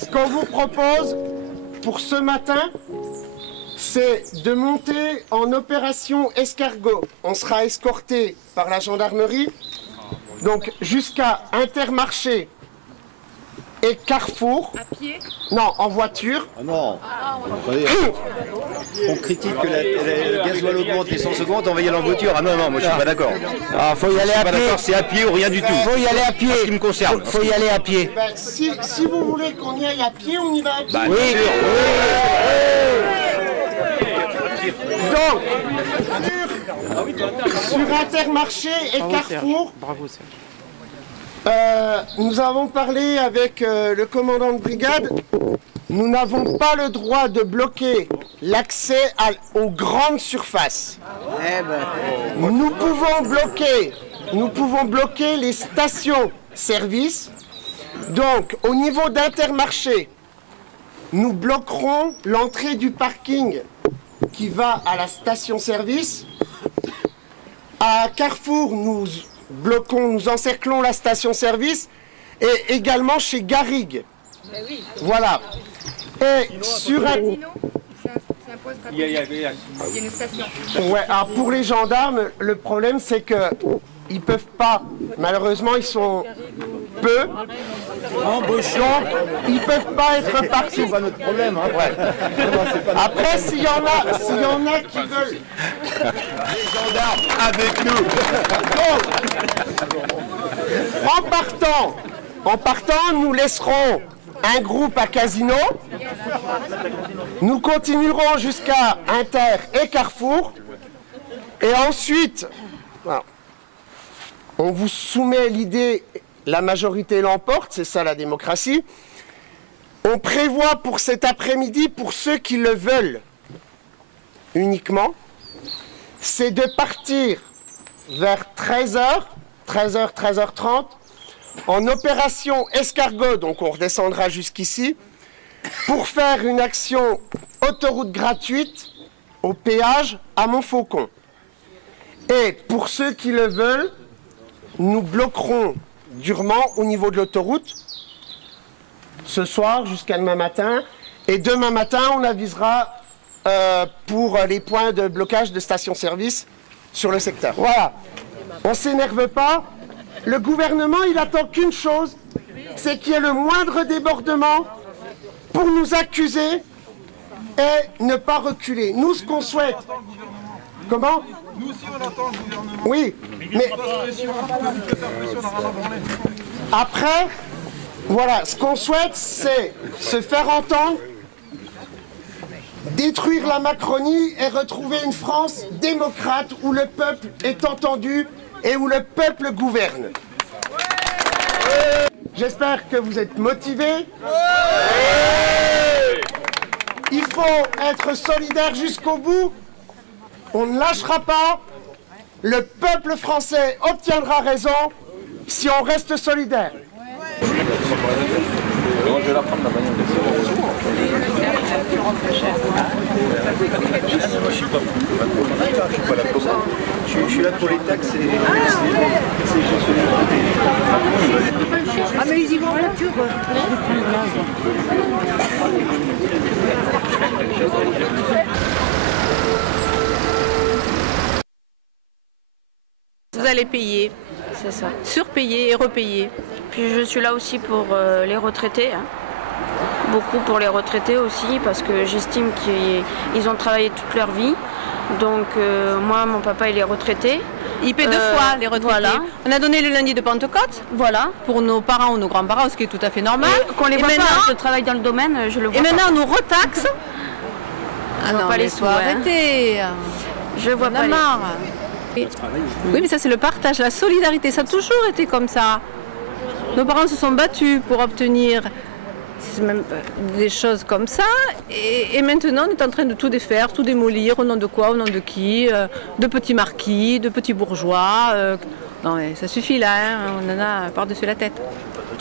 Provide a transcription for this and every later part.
ce qu'on vous propose pour ce matin, c'est de monter en opération escargot. On sera escorté par la gendarmerie, donc jusqu'à Intermarché et Carrefour. À pied? Non, en voiture. Ah non. Attendez, on critique que le gasoil augmente, l'essence augmente, on va y aller en voiture. Ah non, non, moi je suis pas d'accord. Ah, faut y aller à pied. C'est à pied ou rien du tout. Faut y aller à pied. En ce qui me concerne. Faut y aller à pied. Ben, si vous voulez qu'on y aille à pied, on y va à pied. Bah, Oui. bien sûr. Donc, sur Intermarché et Carrefour, nous avons parlé avec le commandant de brigade. Nous n'avons pas le droit de bloquer l'accès aux grandes surfaces. Nous pouvons bloquer les stations-service. Donc, au niveau d'Intermarché, nous bloquerons l'entrée du parking qui va à la station-service. À Carrefour, nous encerclons la station-service et également chez Garrigue. Voilà. Et sur un... Il y a une station. Ouais, alors pour les gendarmes, le problème c'est que ils peuvent pas, malheureusement ils sont peu, donc ils peuvent pas être partout. C'est pas notre problème. Hein. Ouais. Après, s'il y en a qui veulent, Les gendarmes avec nous. en partant, nous laisserons un groupe à Casino. Nous continuerons jusqu'à Inter et Carrefour. Et ensuite, voilà, on vous soumet l'idée, la majorité l'emporte, c'est ça la démocratie. On prévoit pour cet après-midi, pour ceux qui le veulent uniquement, c'est de partir vers 13h, 13h30, en opération escargot, donc on redescendra jusqu'ici, pour faire une action autoroute gratuite au péage à Montfaucon. Et pour ceux qui le veulent, nous bloquerons durement au niveau de l'autoroute, ce soir jusqu'à demain matin, et demain matin on avisera pour les points de blocage de stations-service sur le secteur. Voilà, on ne s'énerve pas. Le gouvernement, il attend qu'une chose, c'est qu'il y ait le moindre débordement pour nous accuser et ne pas reculer. Nous, ce qu'on souhaite... Comment? Nous aussi, on attend le gouvernement. Oui, mais après, voilà, ce qu'on souhaite, c'est se faire entendre, détruire la Macronie et retrouver une France démocrate où le peuple est entendu et où le peuple gouverne. J'espère que vous êtes motivés. Il faut être solidaire jusqu'au bout. On ne lâchera pas. Le peuple français obtiendra raison si on reste solidaire. Je suis là pour les taxes et les... Ah mais ils y vont en voiture. Vous allez payer, C'est ça. surpayer et repayer. Puis je suis là aussi pour les retraités. Hein. Beaucoup pour les retraités aussi, parce que j'estime qu'ils ont travaillé toute leur vie. Donc moi, mon papa, il est retraité. Il paie 2 fois les retraités. Voilà. On a donné le lundi de Pentecôte Voilà. pour nos parents ou nos grands-parents, ce qui est tout à fait normal. Qu'on les Et voit maintenant, pas, je travaille dans le domaine, je le vois et pas. maintenant, on nous retaxe. Ah non, pas mais les faut sous, hein. arrêter. Je vois On pas a les... marre. Oui, mais ça, c'est le partage, la solidarité. Ça a toujours été comme ça. Nos parents se sont battus pour obtenir même des choses comme ça. Et maintenant, on est en train de tout défaire, tout démolir. Au nom de quoi? Au nom de qui? De petits marquis, de petits bourgeois. Non, mais ça suffit là. Hein. On en a par-dessus la tête.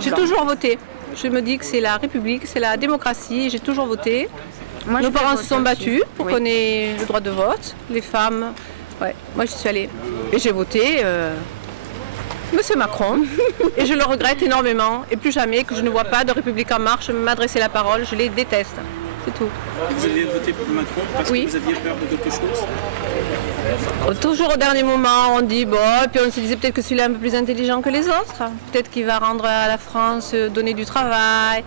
J'ai toujours voté. Je me dis que c'est la République, c'est la démocratie. J'ai toujours voté. Moi, Nos je vais parents se voter sont aussi. battus pour Oui. qu'on ait le droit de vote. Les femmes, ouais. Moi, j'y suis allée. Et j'ai voté. Monsieur Macron, et je le regrette énormément, et plus jamais que je ne vois pas de République en marche m'adresser la parole, je les déteste, c'est tout. Vous avez voté pour Macron parce que vous aviez peur de quelque chose? Toujours au dernier moment, on dit bon, et puis on se disait peut-être que celui-là est un peu plus intelligent que les autres, peut-être qu'il va rendre à la France, donner du travail,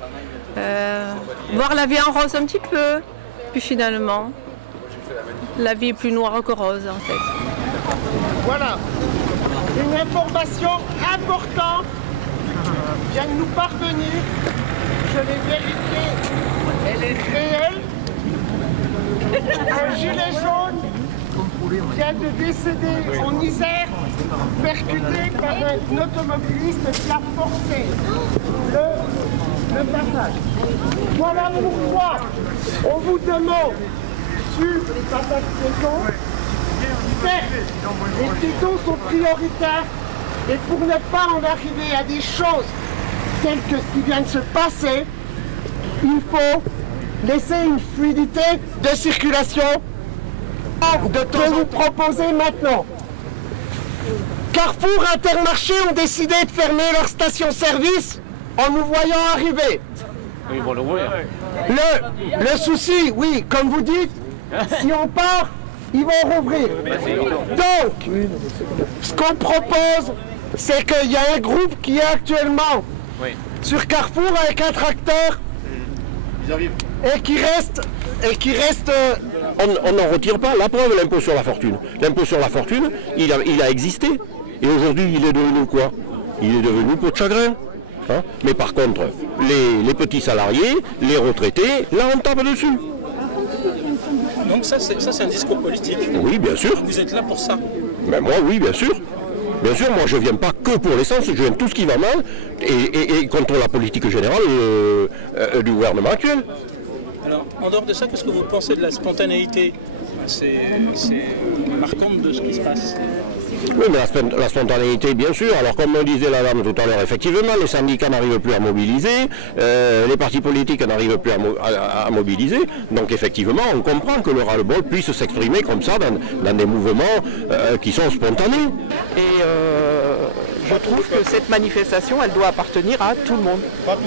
voir la vie en rose un petit peu, puis finalement, la vie est plus noire que rose en fait. Voilà. Une information importante vient de nous parvenir. Je l'ai vérifiée. Elle est réelle. Un gilet jaune vient de décéder en Isère, percuté par un automobiliste qui a forcé le passage. Voilà pourquoi on vous demande sur les passages piétons. Certes, les piétons sont prioritaires et pour ne pas en arriver à des choses telles que ce qui vient de se passer, il faut laisser une fluidité de circulation que vous proposez maintenant. Carrefour, Intermarché ont décidé de fermer leur station-service en nous voyant arriver. Ils vont l'ouvrir. Le souci, oui, comme vous dites, si on part, ils vont rouvrir. Donc, ce qu'on propose, c'est qu'il y a un groupe qui est actuellement sur Carrefour avec un tracteur et qui reste... On n'en retire pas. La preuve, l'impôt sur la fortune. L'impôt sur la fortune, il a existé. Et aujourd'hui, il est devenu quoi? Il est devenu peau de chagrin. Hein? Mais par contre, les petits salariés, les retraités, là, on tape dessus. Donc ça c'est un discours politique. Oui, bien sûr. Vous êtes là pour ça? Ben moi, oui, bien sûr. Bien sûr, moi je ne viens pas que pour l'essence, je viens tout ce qui va mal et contre la politique générale du gouvernement actuel. Alors, en dehors de ça, qu'est-ce que vous pensez de la spontanéité? C'est marquante de ce qui se passe. Oui, mais la spontanéité, bien sûr. Alors, comme me disait la dame tout à l'heure, effectivement, les syndicats n'arrivent plus à mobiliser, les partis politiques n'arrivent plus à mobiliser. Donc, effectivement, on comprend que le ras-le-bol puisse s'exprimer comme ça dans des mouvements qui sont spontanés. Et je trouve que cette manifestation, elle doit appartenir à tout le monde.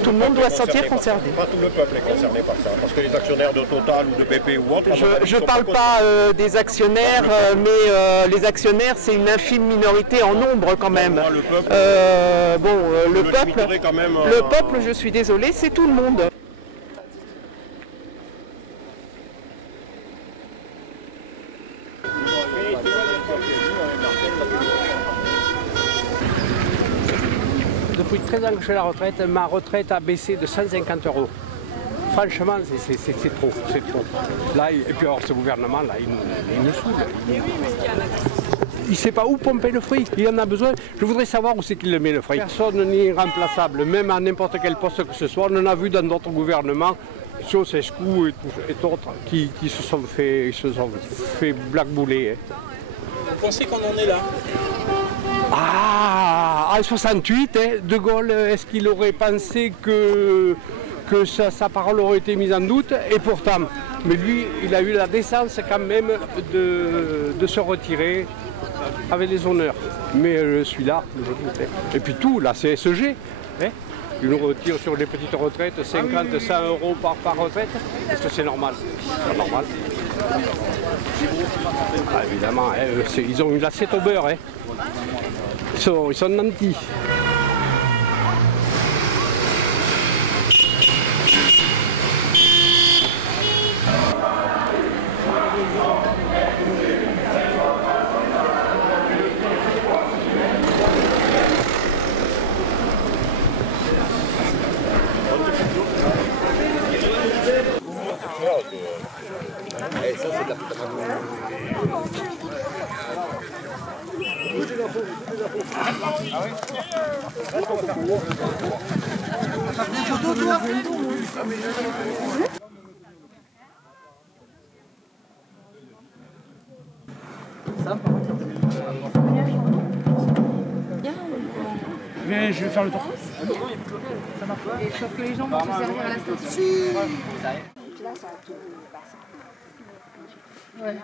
Tout le monde doit se sentir concerné. Pas tout le peuple est concerné par ça, parce que les actionnaires de Total ou de BP ou autres... Je ne parle pas des actionnaires, mais les actionnaires, c'est une infime minorité en nombre quand même. Le peuple, le peuple, je suis désolé, c'est tout le monde. Depuis 13 ans que je suis à la retraite, ma retraite a baissé de 150 €. Franchement, c'est trop, c'est trop. Là, et puis alors ce gouvernement, là, il nous saoule. Il ne sait pas où pomper le fric, il en a besoin. Je voudrais savoir où c'est qu'il le met le fric. Personne n'est irremplaçable, même à n'importe quel poste que ce soit. On en a vu dans d'autres gouvernements, Ceausescu et d'autres, qui se sont fait blackbouler. Hein. Vous pensez qu'on en est là? Ah, en 68, hein, De Gaulle, est-ce qu'il aurait pensé que sa parole aurait été mise en doute? Et pourtant, mais lui, il a eu la décence quand même de se retirer avec les honneurs. Mais celui-là, et puis tout, la CSG, hein, il nous retire sur les petites retraites 50, 100 € par retraite. Est-ce que c'est normal? C'est pas normal. Ah, évidemment, hein, ils ont une assiette au beurre. Hein. Ils sont nantis. Je vais faire le tour. Sauf que les gens vont se servir à la station. Ouais.